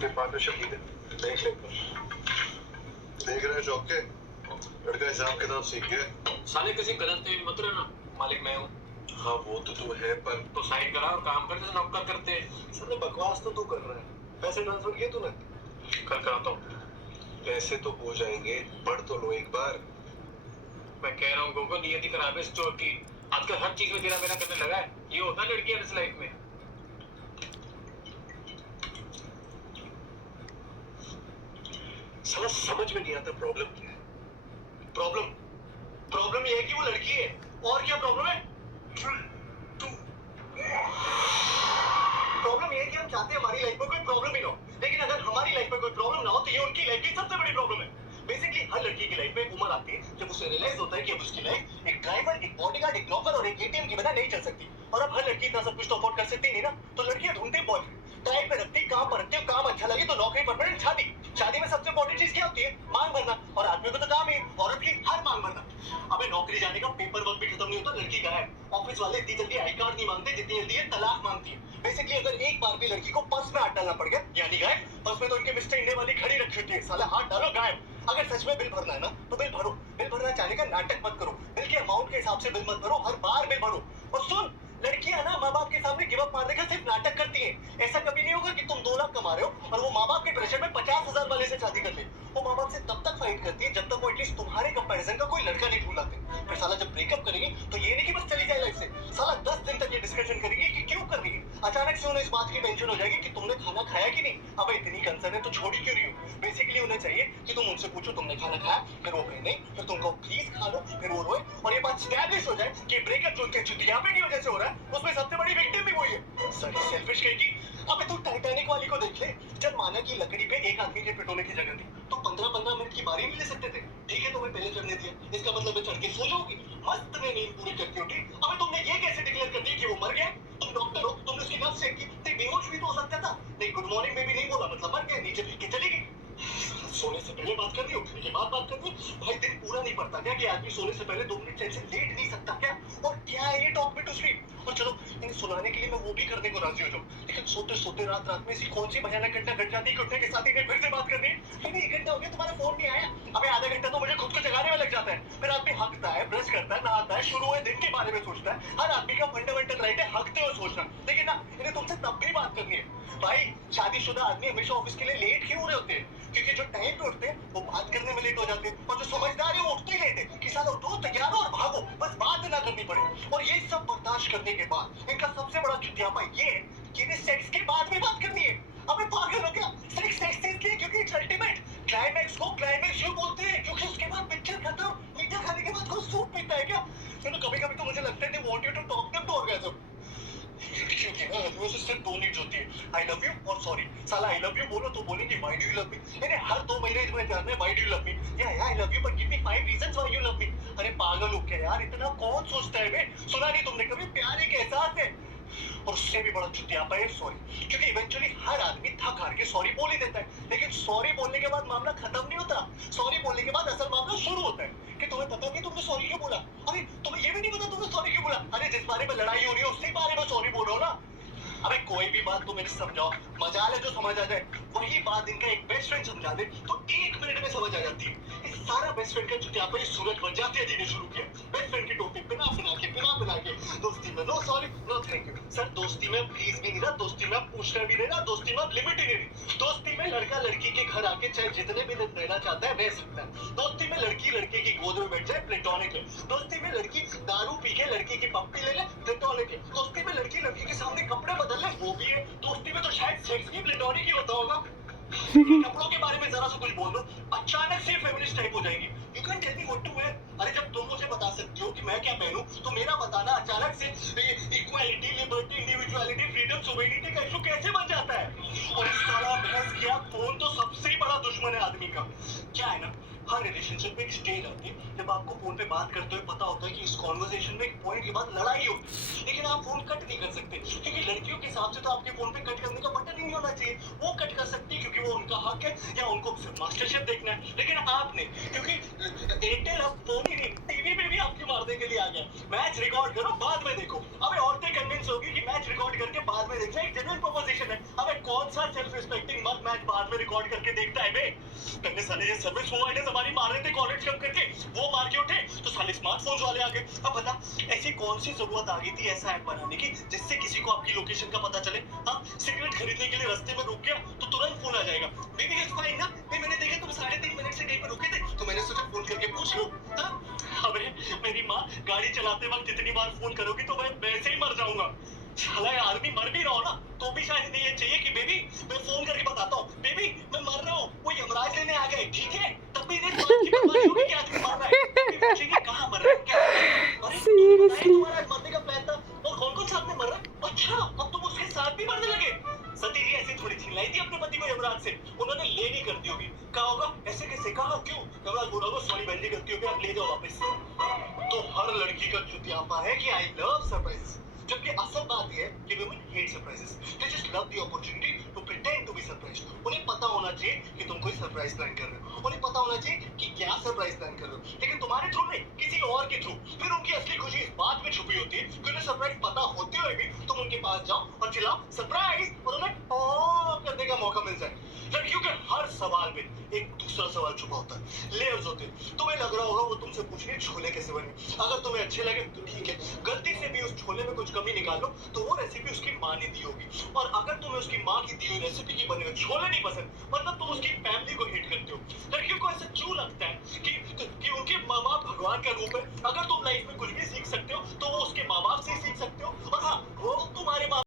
फिर पार्टनरशिप की देख ले। देख रहे हो चौक के लड़का हिसाब किताब सीख गया। साले किसी गलत फहमी मत रहना, मालिक मैं हूँ। हाँ वो तो तू है पर तो साइन करा और काम कर जैसे नौकर करते हैं। साले बकवास तो तू कर रहा है। पैसे ट्रांसफर किए तूने? कल कराता हूँ। पैसे तो हो जाएंगे, पढ़ तो लो एक बार। मैं कह रहा हूँ गोगो, नियति खराब है स्टोर की। आजकल हर चीज में तेरा मेरा करने लगा है। ये होता है लड़कियां इस लाइफ में। साला समझ में नहीं आता प्रॉब्लम क्या है। प्रॉब्लम ये है कि वो लड़की है। और क्या प्रॉब्लम है? प्रॉब्लम ये है कि हम चाहते हैं हमारी लाइफ में कोई प्रॉब्लम ही ना हो, लेकिन अगर हमारी लाइफ में कोई प्रॉब्लम ना हो तो ये उनकी लाइफ की सबसे बड़ी प्रॉब्लम है। बेसिकली हर लड़की की लाइफ में एक उम्र आती है जब उसे रियलाइज होता है कि अब उसकी लाइफ एक ड्राइवर, एक बॉडीगार्ड, एक नौकर और एक एटीएम की बिना नहीं चल सकती। और अब हर लड़की इतना सब कुछ तो अफोर्ड कर सकती नहीं ना, तो लड़कियां ढूंढती बॉयफ्रेंड, टाइप पे रखती, काम पर रखती, काम अच्छा लगे तो नौकरी, परमानेंट शादी। शादी में सबसे इंपॉर्टेंट चीज क्या होती है? मांग भरना। और आदमी को तो काम है औरत की हर मांग भरना। अबे नौकरी जाने का पेपर वर्क भी खत्म नहीं होता, लड़की गायब। ऑफिस वाले इतनी जल्दी आई कार्ड नहीं मांगते जितनी जल्दी ये तलाक मांगती है। बेसिकली अगर एक बार भी लड़की को पर्स में हाथ डालना पड़ गया यानी गायब। पर्स में तो इनके मिस्टर इंडिया वाली खड़ी रखी होती है, साला हाथ डालो गायब। अगर सच में बिल भरना है ना तो बिल भरो। बिल भरना चाहने का नाटक मत करो। बिल के अमाउंट के हिसाब से बिल मत भरो, हर बार बिल भरो। और सुन, लड़कियां ना माँ बाप के सामने गिव अप मारने का सिर्फ नाटक करती हैं। ऐसा कभी नहीं होगा कि तुम 2 लाख कमा रहे हो और वो माँ बाप के प्रेशर में 50,000 वाले से शादी कर ले। वो माँ बाप से तब तक फाइट करती है जब तक वो एटलीस्ट तुम्हारे कंपैरिजन का कोई लड़का नहीं ढूंढ लाते। फिर साला जब ब्रेकअप करेंगे तो ये नहीं कि बस चली जाए लाइफ से, साला 10 दिन तक ये डिस्कशन करेंगे कि क्यों कर रही है। अचानक से उन्हें इस बात की टेंशन हो जाएगी कि तुमने खाना खाया कि नहीं। अब इतनी कंसर्न है तो छोड़ ही क्यों रही हो। बेसिकली उन्हें चाहिए कि तुम उनसे पूछो तुमने खाना खाया, फिर वो कहे नहीं, फिर तुम कहो प्लीज खा लो, फिर वो रोए और ये बात स्टैब्लिश हो जाए कि ब्रेकअप जो उनके चुतिया पे की वजह से हो रहा है उसमें सबसे बड़ी विक्टिम भी वही है। सॉरी सेल्फिश कहेगी। अबे तू टाइटैनिक वाली को देख ले, जब माना कि लकड़ी पे एक आदमी के पेटोने की जगह थी तो 15-15 मिनट की बारी भी ले सकते थे। ठीक है तुम्हें पहले चढ़ने दिया, इसका मतलब है चढ़ के सो जाओगी। मस्त में नींद पूरी करके उठी। अबे तुमने ये कैसे डिक्लेयर कर दिया कि वो मर गया? तुम डॉक्टर हो, तुमने उसकी नब्ज चेक की, तो बेहोश भी तो हो सकता था। नहीं गुड मॉर्निंग में भी नहीं बोला मतलब मर गया, नीचे फेंक के चली गई। सोने से पहले बात करनी, उठने के बाद बात करनी। भाई दिन पूरा नहीं पड़ता क्या कि आदमी सोने से पहले 2 मिनट चैन से लेट नहीं सकता क्या? और क्या है ये टॉक में टू स्लीप? और चलो इन्हें सुनाने के लिए मैं वो भी करने को राजी हो जाऊं, लेकिन सोते सोते रात रात में ऐसी कौन सी भयानक घटना घट जाती है कि उठने के साथ ही इन्हें फिर से बात करनी है। नहीं 1 घंटा हो गया तुम्हारा फोन नहीं आया। अबे आधा घंटा तो मुझे खुद को जगाने में लग जाता है। फिर आदमी हकता है, ब्रश करता है, नहाता है, शुरू हुए दिन के बारे में सोचता है। हर आदमी का फंडामेंटल राइट है हकते हुए सोचना, लेकिन ना इन्हें तुमसे तब भी बात करनी है। भाई शादीशुदा आदमी हमेशा ऑफिस के लिए लेट क्यों हो रहे होते हैं? क्योंकि जो टाइम पे उठते हैं वो बात करने में लेट हो जाते हैं, और जो समझदार है वो उठते ही लेट है कि साला उठो, तैयार हो और भागो, बस बात ना करनी पड़े। और ये सब बर्दाश्त करने के बाद इनका सबसे बड़ा चुतियापा ये है कि इन्हें सेक्स के बाद भी बात करनी है। अबे पागल हो क्या? सेक्स सेक्स इसलिए क्योंकि इट्स अल्टीमेट। क्लाइमैक्स को क्लाइमैक्स क्यों बोलते हैं? क्योंकि उसके बाद पिक्चर खत्म। मीठा खाने के बाद कोई सूप पीता है क्या? कभी-कभी तो मुझे लगता है they want you to talk them to orgasm। क्योंकि ना आदमियों से सिर्फ 2 नीड्स होती है, आई लव यू और सॉरी। साला आई लव यू बोलो तो बोलेंगे why do you love me. इन्हें हर 2 महीने में जानना है why do you love me या I love you but give me 5 reasons why you love me. अरे पागल हो क्या यार, इतना कौन सोचता है बे? सुना नहीं तुमने कभी प्यार एक एहसास है? और उससे भी बड़ा चुतियापा है सॉरी, क्योंकि इवेंचुअली हर आदमी थक हार के सॉरी बोल ही देता है, लेकिन सॉरी बोलने के बाद मामला खत्म नहीं होता। सॉरी बोलने के बाद असल मामला शुरू होता है कि तुम्हें पता नहीं तुमने सॉरी क्यों बोला। अरे तुम्हें ये भी नहीं पता तुमने सॉरी क्यों बोला। अरे जिस बारे में लड़ाई हो रही है उसी बारे में सॉरी बोल रहा हो ना। अबे कोई भी बात तुम इन्हें समझाओ, मजाल है जो समझ आ जाए। वही बात इनका एक बेस्ट फ्रेंड समझा दे तो 1 मिनट में समझ आ जाती है। इस सारा बेस्ट फ्रेंड का चुतियापा इस सूरज बन जाती है जिन्हें शुरू किया। बेस्ट फ्रेंड की टोपी बिना बना के दोस्ती में no sorry no thank you. Sir दोस्ती में प्लीज भी नहीं रहा, दोस्ती में पूछना भी नहीं रहा, दोस्ती में लिमिट ही नहीं रही। दोस्ती में लड़का लड़की के घर आके चाहे जितने भी दिन रहना चाहता है रह सकता है। दोस्ती में लड़की लड़के की गोद में बैठ जाए प्लेटोनिक है। दोस्ती में लड़की दारू पी के लड़की की पप्पी ले ले प्लेटोनिक है। दोस्ती में लड़की लड़की के सामने कपड़े बदल ले वो भी है। दोस्ती में तो शायद सेक्स भी प्लेटोनिक ही होता होगा। कपड़ों के बारे में जरा सा कुछ बोल दो अचानक से फेमिनिस्ट टाइप हो जाएगी। You can tell me what to wear. अरे जब तुम मुझे बता सकती हो कि मैं क्या पहनूं तो मेरा बताना अचानक से equality, liberty, individuality, freedom, sovereignty का इशू कैसे बन जाता है? और इस सारा बहस किया फोन तो सबसे बड़ा दुश्मन है आदमी का। क्या है ना, हर रिलेशनशिप में एक स्टेज आती है जब आपको फोन पे बात करते हुए पता होता है कि इस कॉन्वर्सेशन में एक पॉइंट के बाद लड़ाई होगी, लेकिन आप फोन कट नहीं कर सकते क्योंकि लड़कियों के हिसाब से तो आपके फोन पे कट करने का बटन ही नहीं होना चाहिए। वो कट कर सकती है क्योंकि वो उनका हक है या उनको मास्टरशेफ देखना है, लेकिन आपने क्योंकि एयरटेल अब फोन ही नहीं टीवी पे भी आपकी मारने के लिए आ गया। मैच रिकॉर्ड करो, बाद में देखो। अबे औरतें कन्विंस होगी कि मैच रिकॉर्ड करके बाद में देखना एक जेन्युइन प्रोपोजिशन है। अबे कौन सा सेल्फ रिस्पेक्टिंग मर्द मैच बाद में रिकॉर्ड करके देखता है बे? पहले साले ये सर्विस प्रोवाइडर्स हमारी मार रहे थे कॉलेज कम करके, वो मार के उठे तो साले स्मार्टफोन्स वाले आ गए। अब बता ऐसी कौन सी जरूरत आ गई थी ऐसा ऐप बनाने की जिससे किसी को आपकी लोकेशन का पता चले? हाँ, सिगरेट खरीदने के लिए रास्ते में रुक गया तो तुरंत फोन आ जाएगा, बेबी इट्स फाइन ना, मैंने देखा तुम 3.5 मिनट से कहीं पर रुके थे तो मैंने सोचा फोन करके पूछ लूं। हाँ? अबे मेरी माँ, गाड़ी चलाते वक्त इतनी बार फोन करोगी तो मैं वैसे ही मर जाऊंगा। साला आदमी मर भी रहा हो ना तो भी शायद नहीं ये चाहिए कि बेबी मैं फोन करके बताता हूँ, बेबी मैं मर रहा हूँ, वो यमराज लेने आ गए, ठीक है? तब भी इन्हें बात की परवाह नहीं होगी कि आदमी मर रहा है, तब भी पूछेंगे कहाँ मर रहा है, क्या मर रहा है? अरे Seriously? तुम्हारा मरने का प्लान था और कौन-कौन साथ में मर रहा है? अच्छा, अब तुम उसके साथ भी मरने लगे? सती जी ऐसी थोड़ी छिलाई थी अपने पति को यमराज से, उन्होंने ले नहीं कर दी होगी। कहा होगा ऐसे कैसे, कहा क्यों? यमराज बोला होगा सॉरी बहन जी गलती हो गई, आप ले जाओ वापस। तो हर लड़की का चुतियापा है कि आई लव सरप्राइज, जबकि असल बात यह है कि women hate surprises. They just love the opportunity to pretend to be surprised. उन्हें पता होना चाहिए कि तुम कोई सरप्राइज प्लान कर रहे हो, उन्हें पता होना चाहिए कि क्या सरप्राइज प्लान कर रहे हो, लेकिन तुम्हारे थ्रू नहीं, किसी और के थ्रू। फिर उनकी असली खुशी इस बात में छुपी होती है कि उन्हें सरप्राइज पता होते हुए भी तुम उनके पास जाओ और चिल्लाओ सरप्राइज और उन्हें ओह करने का मौका मिल जाए। लड़कियों के हर सवाल में एक दूसरा सवाल छुपा होता है, लेयर्स होते हैं। तुम्हें लग रहा होगा वो तुमसे पूछ रही है छोले कैसे बने, अगर तुम्हें अच्छे लगे तो ठीक है, गलती से भी उस छोले में कुछ कमी निकाल लो तो वो रेसिपी उसकी माँ ने दी होगी, और अगर तुम्हें उसकी माँ की दी हुई रेसिपी की बने हुए छोले नहीं पसंद मतलब तुम उसकी फैमिली को हेट करते हो। लड़कियों को ऐसा क्यों लगता है कि उनके माँ बाप भगवान का रूप है